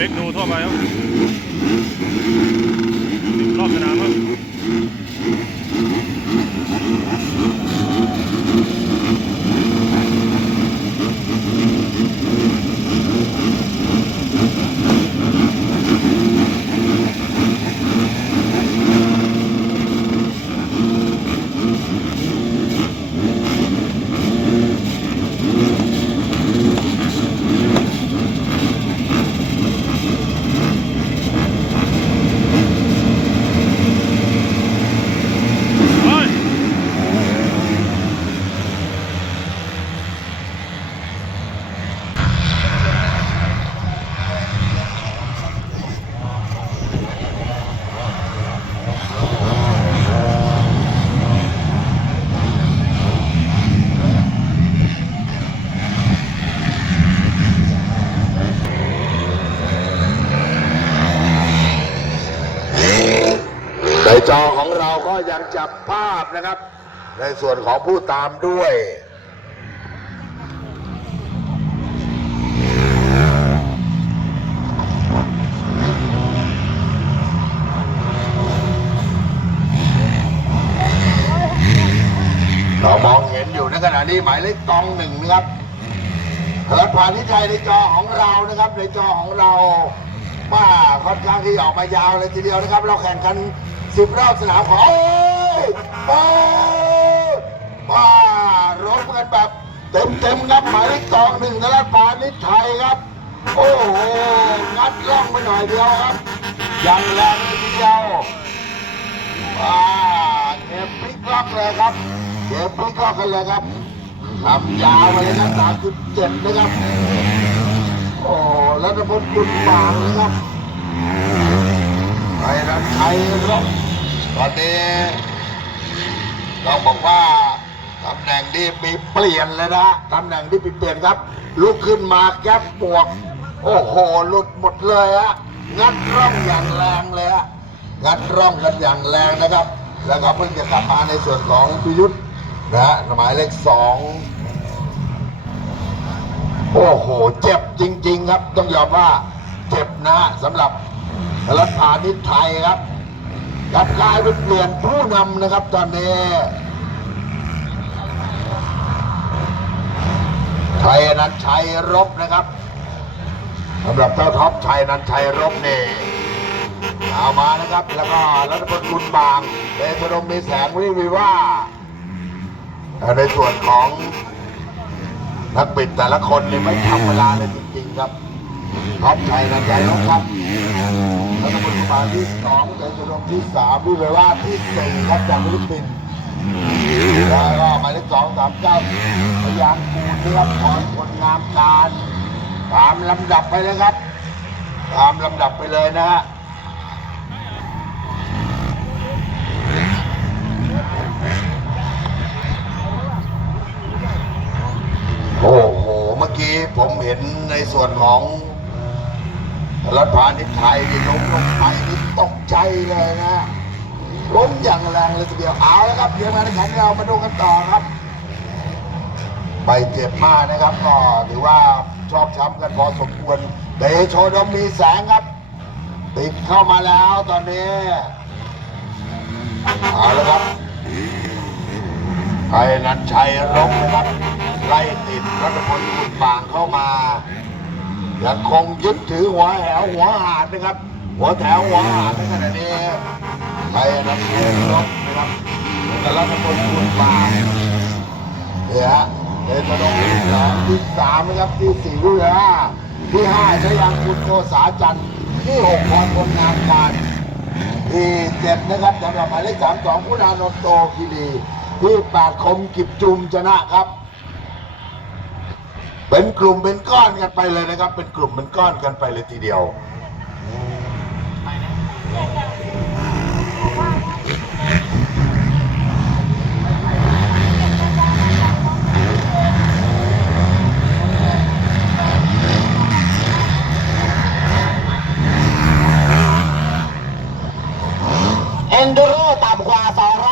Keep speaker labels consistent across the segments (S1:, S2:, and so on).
S1: เบกดูทั่วไปครับรอบสนามครับ เฮ้ย
S2: ใน จอของเราก็ยังจับภาพนะครับ ในส่วนของผู้ตามด้วย เรามองเห็นอยู่ในขณะนี้หมายเลขตองหนึ่งนะครับเกิดผ่านที่ใจในจอของเรานะครับ ในจอของเราว่าค่อนข้างที่ออกมายาวเลยทีเดียวนะครับ เราแข่งกัน สิบรอบสนามของโอ้ยโอ้ยว้ารบกันแบบเต็มเต็มๆครับหมายเลขตองหนึ่งนรัฐปานิชไทยครับ โอ้โหงัดล่องไปหน่อยเดียวครับยังแรงเลยทีเดียวว้าเก็บพลิกล็อกเลยครับเก็บพลิกล็อกกันเลยครับทำยาวมาเลยครับสามจุดเจ็ดนะครับโอ้รัตพลกุลปางนะครับ ไทยรับตอนนี้ต้องบอกว่าตำแหน่งที่มีเปลี่ยนเลยนะตำแหน่งที่มีเปลี่ยนครับ ลุกขึ้นมาแก๊ปวก โอ้โหหลุดหมดเลยฮะงัดร่องอย่างแรงเลยฮะงัดร่องกันอย่างแรงนะครับ แล้วก็เพิ่งจะกลับมาในส่วนของพิยุทธ์นะฮะหมายเลขสองโอ้โห เจ็บจริง ๆ ครับ ต้องยอมว่าเจ็บนะสำหรับรัฐพานิชไทยครับ กลับกลายเป็นเปลี่ยนผู้นำนะครับตอนนี้ไทยนันชัยรบนะครับสำหรับเจ้าท็อปชัยนันชัยรบนี่เอามานะครับ แล้วก็รัฐพลคุณบางเดชรมมีแสงวิวิว่า ในส่วนของนักบิดแต่ละคนนี่ไม่ธรรมดาเลยจริงๆครับ ท็อปชัยนันใจนะครับรัฐพลคุณบาที่สองเดชรมที่สามวิวิว่าที่สี่ครับจากฟิลิปปินส์แล้วก็หมายเลขสองสามเก้าพยางกูนะครับพรผลงามการตามลำดับไปเลยครับ ตามลำดับไปเลยนะฮะโอ้โห เมื่อกี้ผมเห็นในส่วนของ รัฐพาณิชย์ไทยที่ล้มลงไปนี่ตกใจเลยนะล้มอย่างแรงเลยทีเดียวเอาแล้วครับเดี๋ยวมาในแข่งเรามาดูกันต่อครับ ไปเจ็บมากนะครับก็ถือว่าชอบช้ำกันพอสมควรเตโชดมมีแสงครับ ติดเข้ามาแล้วตอนนี้เอาแล้วครับไทยนันชัยรบนะครับไล่ติดรัฐพลคุณปางเข้ามา ยังคงยึดถือหัวแถวหัวหาดนะครับ หัวแถวหัวหาดในขณะนี้ไทยนันชัยรบนะครับกับรัฐพลคุณป่าเนี่ยฮะเดชนงที่สองที่สามนะครับที่สี่ที่ห้าที่ห้าชยังคุณโกษาจันทร์ที่หกพรพลงามการที่เจ็ดนะครับสำหรับหมายเลขสามสองพุทธานนโตคีรีที่แปดคมกิบจุมชนะครับ เป็นกลุ่มเป็นก้อนกันไปเลยนะครับ เป็นกลุ่มเป็นก้อนกันไปเลยทีเดียว
S3: เอนดูโรต่ำกว่า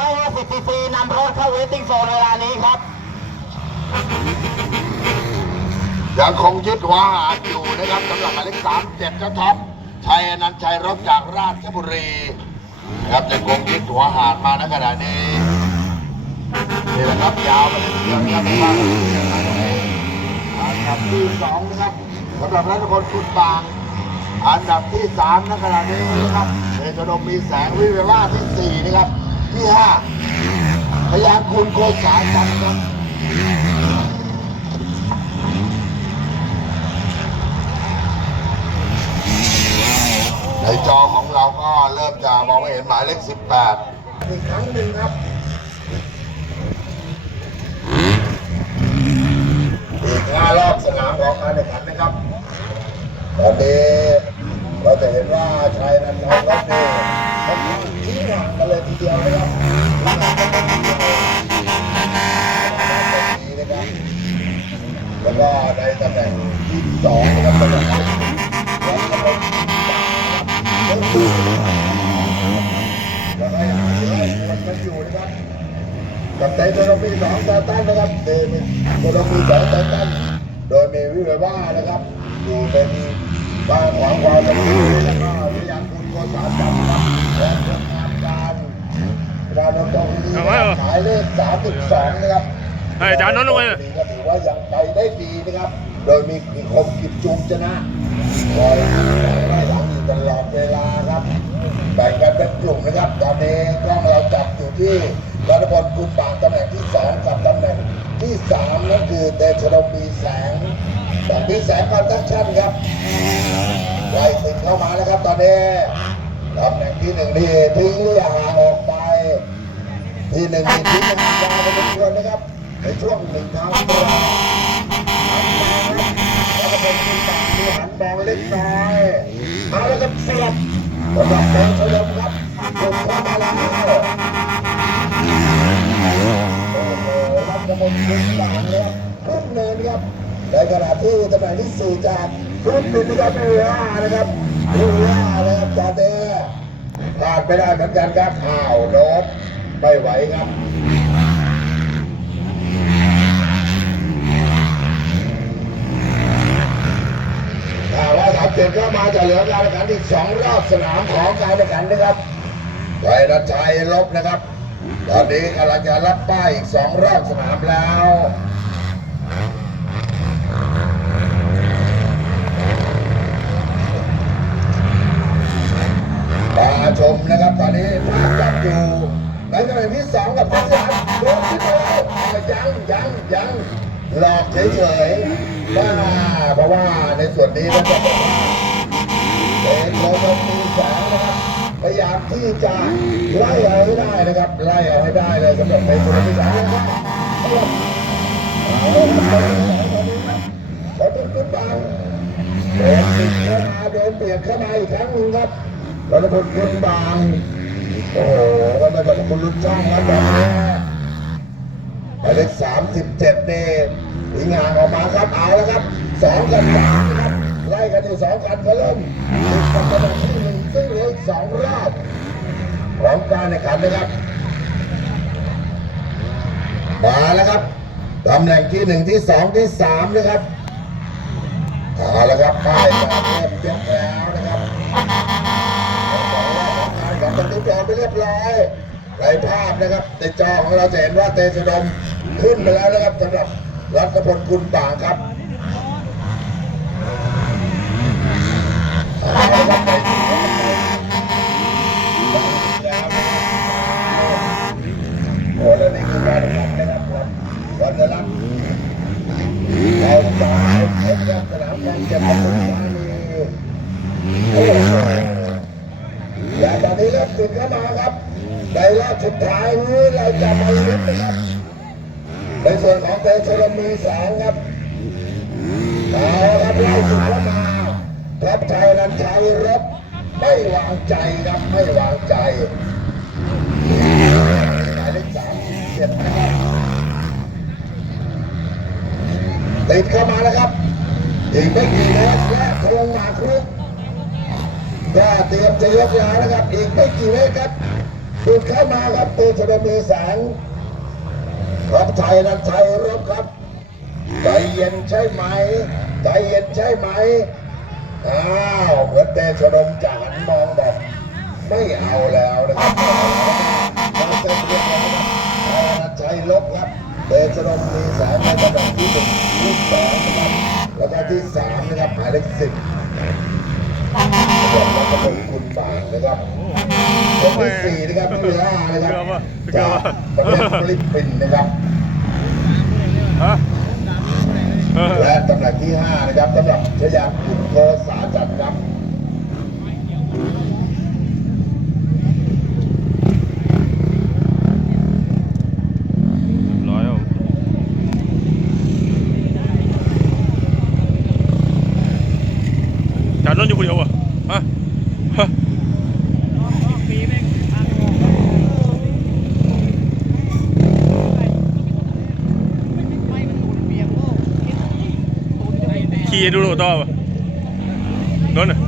S3: 250ซีซีนำรถเข้าเวสติ้งโซนเวลานี้ครับ
S2: ยังคงยึดหัวหาดอยู่นะครับสำหรับหมายเลขสามเจ็ดเจ้าท็อปชัยอนันต์ชัยรบจากราชบุรีนะครับยังคงยึดหัวหาดมาในขณะนี้นี่แหละครับยาวไปเลยทีเดียวนะครับว่าอันดับที่สองนะครับสำหรับรัฐพลคุณบาง อันดับที่สามในขณะนี้นะครับเอกดมมีแสงวิเวว่าที่สี่นะครับ ที่ห้าพยาคุณโกษาจันทร์ครับ ในจอของเราก็เริ่มจะมองไม่เห็นหมายเลข 18 อีกครั้งหนึ่งครับอีกห้ารอบสนามของการแข่งขันนะครับ ตอนนี้เราจะเห็นว่าชายนันทองรถนี่เขาทิ้งห่างกันเลยทีเดียวนะครับทิ้งห่างกันเลยทีเดียวนะครับแล้วก็ในตำแหน่งที่สองนะครับ กับเตะโดยมีสองแตตันนะครับเดมิโดยมีสองแตตันโดยมีวิเวว่านะครับ อยู่เป็นบ้านขวางความสำคัญแล้วก็วิญญาณคุณโกษาจันทร์ครับและประธานการการดำรงนี้หมายเลขสามสิบสองนะครับ
S1: เฮ้ยอาจารย์นนท์ลงไปเลย
S2: ก็ถือว่ายังไปได้ดีนะครับ โดยมีมีคมกิจจุมชนะคอยไล่หลังอยู่ตลอดเวลาครับแบ่งกันเป็นกลุ่มนะครับตอนนี้กล้องเราจับอยู่ที่ รัฐพลกุลปากตำแหน่งที่สองกับตำแหน่งที่สามนั่นคือเดชรมมีแสงแต่มีแสงคอนดักชั่นครับไล่ติดเข้ามาแล้วครับตอนนี้ตำแหน่งที่หนึ่งนี่ทิ้งเรือห่างออกไป ที่หนึ่งนี่ทิ้งห่างยาวไปเป็นคนนะครับในช่วงหนึ่งเวลาเท้าแล้วก็เป็นคุณตาที่หันมองเล็กน้อยมาแล้วก็สลับสำหรับเดินชยมครับ รับกระมวลคุณตาเลยครับขึ้นเนินครับในขณะที่ตำแหน่งที่สี่จากขึ้นบินนะครับเรือนะครับเรือนะครับตอนนี้พลาดไม่ได้เหมือนกันครับอ้าวโดนไม่ไหวครับเจ็ดก็มาจะเหลือการแข่งขันอีกสองรอบสนามของการแข่งขันนะครับไทยรัชัยลบนะครับ ตอนนี้กำลังจะรับป้ายอีกสองรอบสนามแล้วมาชมนะครับตอนนี้ภาพจับอยู่ในตำแหน่งที่สองกับที่สามโดนที่ไปแล้วอ่ายังยังยังหลอกเฉยๆว่าเพราะว่าในส่วนนี้ก็จะบอกว่าเป็นโลโมมีแสงนะครับ พยายามที่จะไล่เอาให้ได้นะครับ ไล่เอาให้ได้เลยสำหรับเป็นโลโมมีแสงนะครับสำหรับเอาละครับขอทุกขึ้นบังโดนปิดเข้ามาโดนเบียดเข้ามาอีกครั้งหนึงครับเรัตพลคุณบางโอ้โหก็ไม่เป็นคุณลุ้นช่องครับแบบนี้หมายเลขสามสิบเจ็ดเนี่อีงานออกมาครับเอาแล้วครับสองกับสามครับไล่กันอยู่สองคันก็เริ่มติดกับตำแหน่งที่หนึ่ สองรอบของการแข่งขันนะครับ มาแล้วครับตำแหน่งที่หนึ่งที่สองที่สามนะครับเอาละครับป้ายจะเริ่มยกแล้วนะครับการแข่งขันติดจอไปเรียบร้อยในภาพนะครับในจอของเราจะเห็นว่าเตชะดมขึ้นไปแล้วนะครับสำหรับรัฐพลคุณป่างครับ เอาละครับไปถึงแล้วโอ้แล้วนี่คือการแข่งขันนะครับผมวันละลักษณ์เราจะให้เพชรครับสนามบอลเจ็บปทุมธานีโอ้โหและตอนนี้เริ่มติดเข้ามาครับใน รอบสุดท้ายนี้เราจะมาลุ้นนะครับในส่วนของเตชะลมีแสงครับเอาครับไล่สุดเข้ามาทัพไทยนันชัยรบไม่วางใจครับไม่วางใจหมายเลขสามเจ็ดนะครับติดเข้ามาแล้วครับอีกไม่กี่เมตรและทงหมากรุกก็เตรียมจะยกแล้วนะครับ อีกไม่กี่เมตรครับ ติดเข้ามาครับตูชนมีแสงทัพไทยนันชัยรบครับใจเย็นใช่ไหมใจเย็นใช่ไหมอ้าวเหมือนเตชะดมจะหันมองบอกไม่เอาแล้วนะครับเราจะเรียกว่าอรชัยลบครับเตชะดมมีแสงในตำแหน่งที่หนึ่งที่สองนะครับแล้วก็ที่สามนะครับหมายเลขสิบรวมแล้วก็เป็นคุณบางนะครับ ที่สี่นะครับที่ห้านะครับจากประเทศฟิลิปปินส์นะครับและตำแหน่งที่5นะครับสำหรับชยาขุนโกษาจันทร์ครับ
S1: เรียบร้อยู่คนเดียวเหรอฮะฮะ ขี่ดูโรต่อป่ะนนท์น่ะ